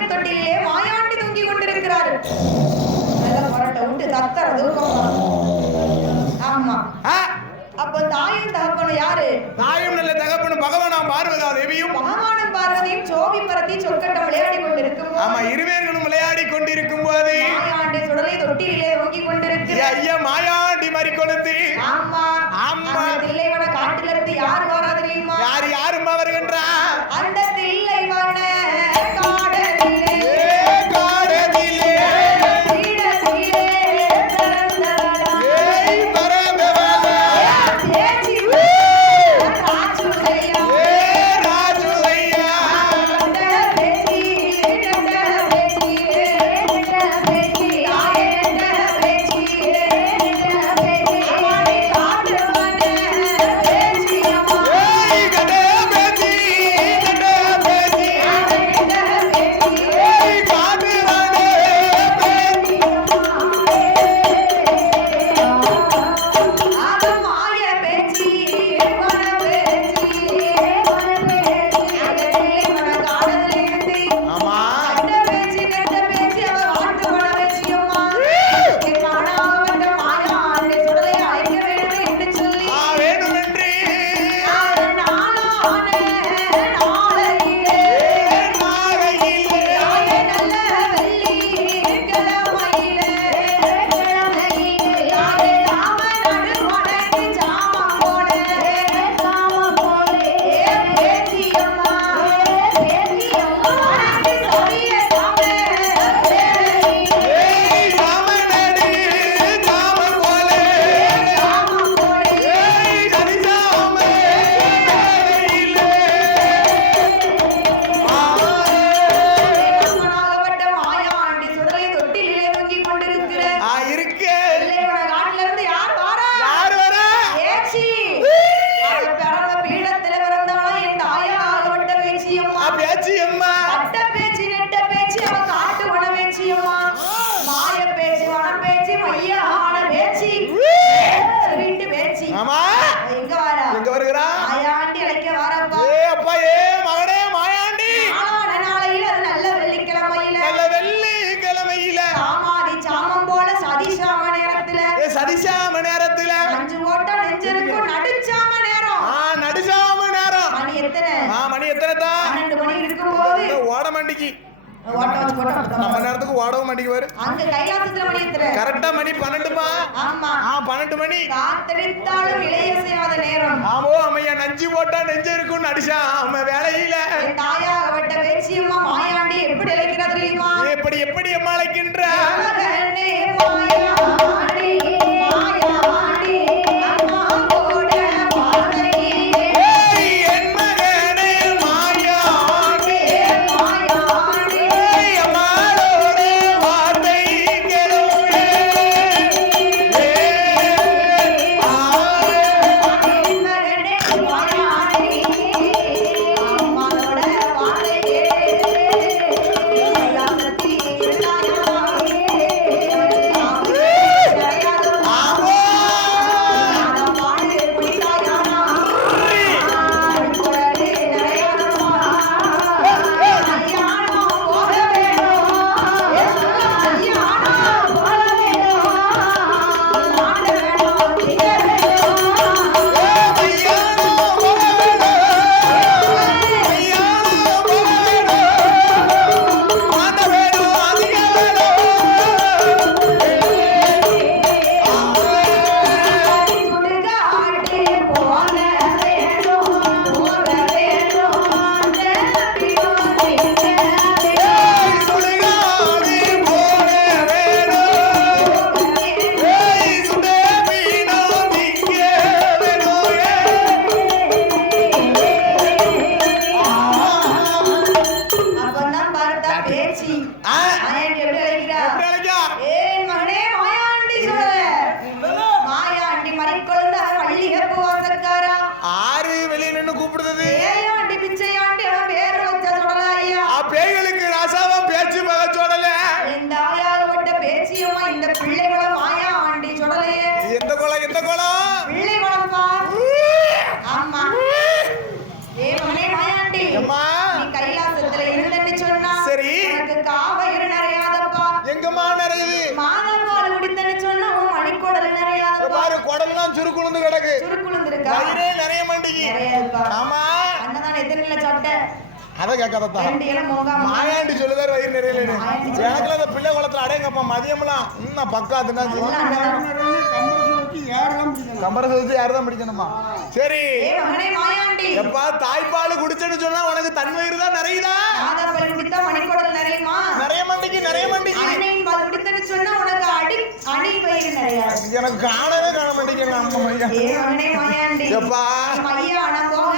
மாட்டு தொட்டிலே மாயாண்டி தூங்கி கொண்டிருக்கிறார். புரட்ட விட்டு தத்தர தூக்கம். ஆமா. அப்ப தாயும் தகப்பனும் யாரு? தாயும் நல்ல தகப்பனும் பகவானாம் பார்வதா தேவியும் பகவானும் பார்வதியும் சோவி பரத்தி சொற்கட்டம் விளையாடி கொண்டிருக்கும். ஆமா, இருவேர்களும் விளையாடி கொண்டிருக்கும் போது மாயாண்டி சுடலை தொட்டிலே தூங்கி கொண்டிருக்கிறார். ஐயா மாயாண்டி மறிக்கொழுந்து. ஆமா ஆமா. தில்லைவன காட்டிலிருந்து யார் வரா தெரியுமா? யாரும் வருகின்றா? அந்த தில்லைவன காடலிலே காடலிலே தீடத்திலே பிறந்தவளா பரந்தவளா ஏச்சி ராஜுதையா ராஜுதையா நட பேசி ஆயே நட பேசி அம்மாடி காட்டுவன பேசி அம்மா கடே பேசி நம்ம நேரத்துக்கு ஓடவும் மாட்டேங்க பாரு. அங்க கைலாசத்துல மணி எத்தனை? கரெக்ட்டா மணி 12மா? ஆமா. 12 மணி. காத்தடித்தாலும் இளைய செய்யாத நேரம். ஆமோ அம்மையா நஞ்சு போட்டா நெஞ்ச இருக்குன்னு அடிச்சான் அவன் வேலையில. தாயாகப்பட்ட பேச்சியம்மா மாயாண்டி எப்படி அழைக்கிறா தெரியுமா? எப்படி அம்மா அழைக்கின்ற? மகனே மாயாண்டி மாயாண்டி அம்மா கூட மாயாண்டி என் மகனே மாயாண்டி மாயாண்டி அம்மாளோட வார்த்தை கேளுமே. மகனே மாயாண்டி அம்மாவோட வார்த்தை கேளு. கைலாசத்தில் எல்லாம் சுருக்குழுந்து கிடக்கு. சுருக்குழுந்து இருக்கா? வயிறே நிறைய மாட்டேங்கி. நிறைய இருக்கா? ஆமா. அண்ணன் எத்தனை இல்ல சட்டை? அதை கேட்காதப்பா. ரெண்டு இலை மொங்காம. மாயாண்டி சொல்லுதாரு வயிறு நிறைய. மாயாண்டி எனக்குல அந்த பிள்ளை குளத்துல அடையங்கப்பா மதியம்லாம் இன்னும் பக்காதுன்னா கம்பரச வச்சு யாருதான் பிடிக்கணுமா? சரி. ஏ மகனே மாயாண்டி. எப்பா தாய்ப்பால் குடிச்சேன்னு சொன்னா உனக்கு தன் வயிறு தான் நிறையுதா? மாதாப்பால் குடித்தா மணிக்குடல் நிறையுமா? நிறைய மாட்டேங்கி நிறைய மாட்டேங்கி. அன்னையின் பால் குடித்தேன்னு சொன்னா உனக்கு அடி வயிறு நிறையாது. எனக்கு காணவே காண மாட்டேங்க அம்மா ஐயா. ஏ மகனே மாயாண்டி. எப்பா ஐயா நான் போக